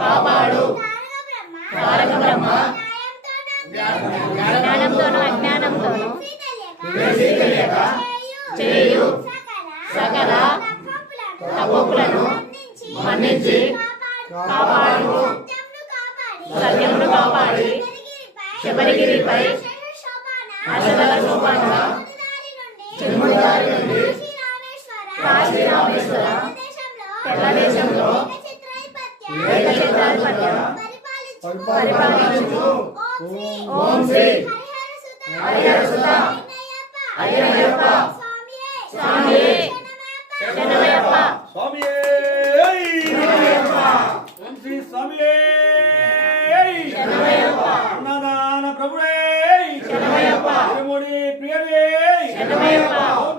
కాపాడు తారక బ్రహ్మ జ్ఞానంతోను అజ్ఞానంతోను చేయు సకల తప్పులను మన్నించి కాపాడు సత్యమును కాపాడి శబరిగిరిపై అసల శోభాన చెముదారి నుండి కాశీ రామేశ్వర తెల్లదేశంలో ఏకఛత్రాధిపత్యం పరిపాలించు ఓం శ్రీ హరిహరసుత అయ్యప్ప స్వామియే శరణమయ్యప్ప స్వామియే ఓం శ్రీ స్వామియే శరణమయ్యప్ప అన్నదాన ప్రభుడే శరణమయ్యప్ప తిరుముడి ప్రియవే శరణమయ్యప్ప ఓం